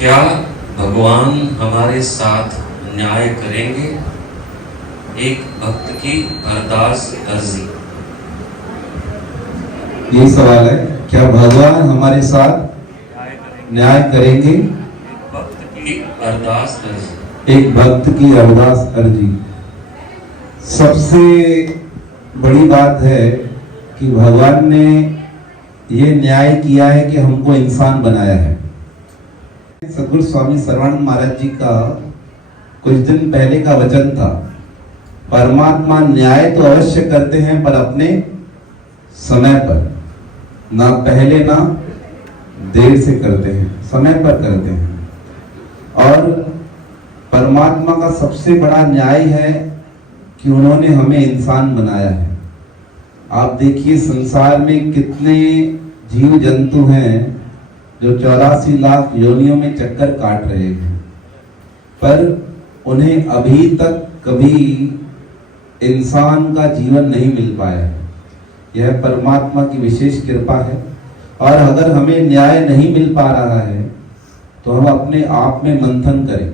क्या भगवान हमारे साथ न्याय करेंगे? एक भक्त की अरदास अर्जी। ये सवाल है, क्या भगवान हमारे साथ न्याय करेंगे? एक भक्त की अरदास अर्जी। एक भक्त की अरदास अर्जी। सबसे बड़ी बात है कि भगवान ने ये न्याय किया है कि हमको इंसान बनाया है। सदगुरु स्वामी सर्वानंद महाराज जी का कुछ दिन पहले का वचन था, परमात्मा न्याय तो अवश्य करते हैं पर अपने समय पर, ना पहले ना देर से करते हैं, समय पर करते हैं। और परमात्मा का सबसे बड़ा न्याय है कि उन्होंने हमें इंसान बनाया है। आप देखिए संसार में कितने जीव जंतु हैं जो 84 लाख योनियों में चक्कर काट रहे हैं, पर उन्हें अभी तक कभी इंसान का जीवन नहीं मिल पाया है। यह परमात्मा की विशेष कृपा है। और अगर हमें न्याय नहीं मिल पा रहा है तो हम अपने आप में मंथन करें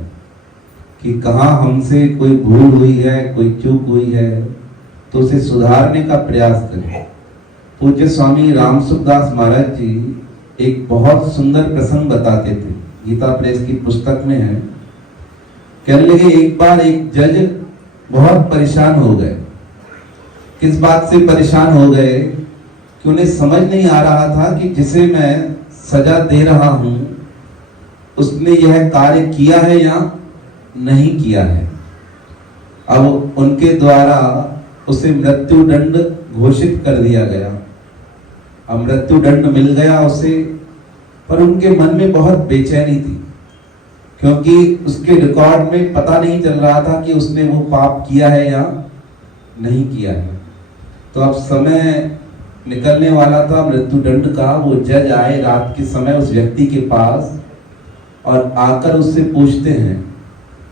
कि कहाँ हमसे कोई भूल हुई है, कोई चूक हुई है, तो उसे सुधारने का प्रयास करें। पूज्य स्वामी रामसुखदास महाराज जी एक बहुत सुंदर प्रसंग बताते थे, गीता प्रेस की पुस्तक में है। कहने लगे, एक बार एक जज बहुत परेशान हो गए। किस बात से परेशान हो गए कि उन्हें समझ नहीं आ रहा था कि जिसे मैं सजा दे रहा हूं उसने यह कार्य किया है या नहीं किया है। अब उनके द्वारा उसे मृत्यु दंड घोषित कर दिया गया। अब मृत्यु दंड मिल गया उसे, पर उनके मन में बहुत बेचैनी थी, क्योंकि उसके रिकॉर्ड में पता नहीं चल रहा था कि उसने वो पाप किया है या नहीं किया है। तो अब समय निकलने वाला था मृत्यु दंड का। वो जज आए रात के समय उस व्यक्ति के पास और आकर उससे पूछते हैं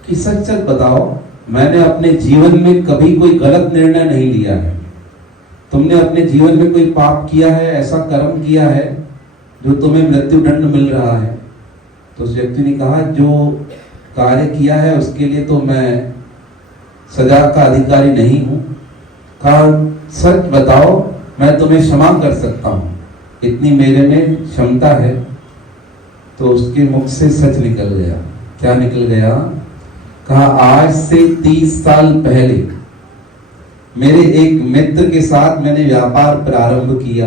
कि सच सच बताओ, मैंने अपने जीवन में कभी कोई गलत निर्णय नहीं लिया है। तुमने अपने जीवन में कोई पाप किया है, ऐसा कर्म किया है जो तुम्हें मृत्यु दंड मिल रहा है? तो उस व्यक्ति ने कहा, जो कार्य किया है उसके लिए तो मैं सजा का अधिकारी नहीं हूं। कहा, सच बताओ, मैं तुम्हें क्षमा कर सकता हूं, इतनी मेरे में क्षमता है। तो उसके मुख से सच निकल गया। क्या निकल गया? कहा, आज से 30 साल पहले मेरे एक मित्र के साथ मैंने व्यापार प्रारंभ किया।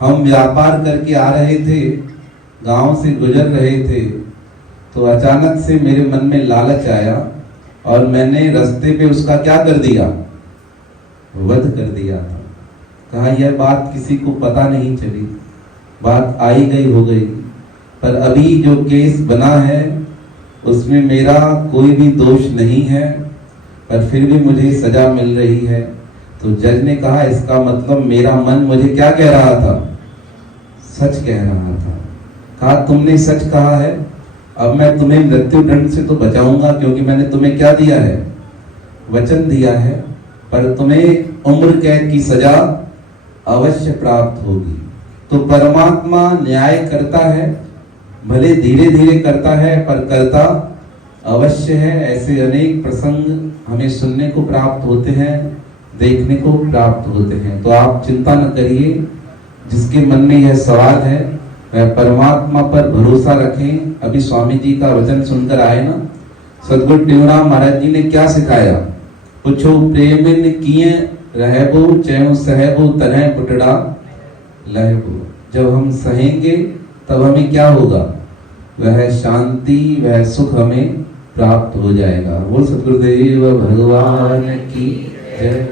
हम व्यापार करके आ रहे थे, गांव से गुजर रहे थे, तो अचानक से मेरे मन में लालच आया और मैंने रास्ते पे उसका क्या कर दिया? वध कर दिया था। कहा, यह बात किसी को पता नहीं चली, बात आई गई हो गई, पर अभी जो केस बना है उसमें मेरा कोई भी दोष नहीं है, पर फिर भी मुझे सजा मिल रही है। तो जज ने कहा, इसका मतलब मेरा मन मुझे क्या कह रहा था? सच कह रहा था। कहा, तुमने सच कहा है, अब मैं तुम्हें मृत्यु दंड से तो बचाऊंगा, क्योंकि मैंने तुम्हें क्या दिया है? वचन दिया है, पर तुम्हें उम्र कैद की सजा अवश्य प्राप्त होगी। तो परमात्मा न्याय करता है, भले धीरे धीरे करता है, पर करता अवश्य है। ऐसे अनेक प्रसंग हमें सुनने को प्राप्त होते हैं, देखने को प्राप्त होते हैं। तो आप चिंता न करिए, जिसके मन में यह सवाल है वह परमात्मा पर भरोसा रखें। अभी स्वामी जी का वचन सुनकर आए ना, सदगुरु टेऊराम महाराज जी ने क्या सिखाया? पूछो प्रेमिन किए रहबो, चैन सहबो तरह पुटड़ा लहबो। जब हम सहेंगे तब हमें क्या होगा? वह शांति, वह सुख हमें प्राप्त हो जाएगा। वो सद्गुरुदेव भगवान की जय।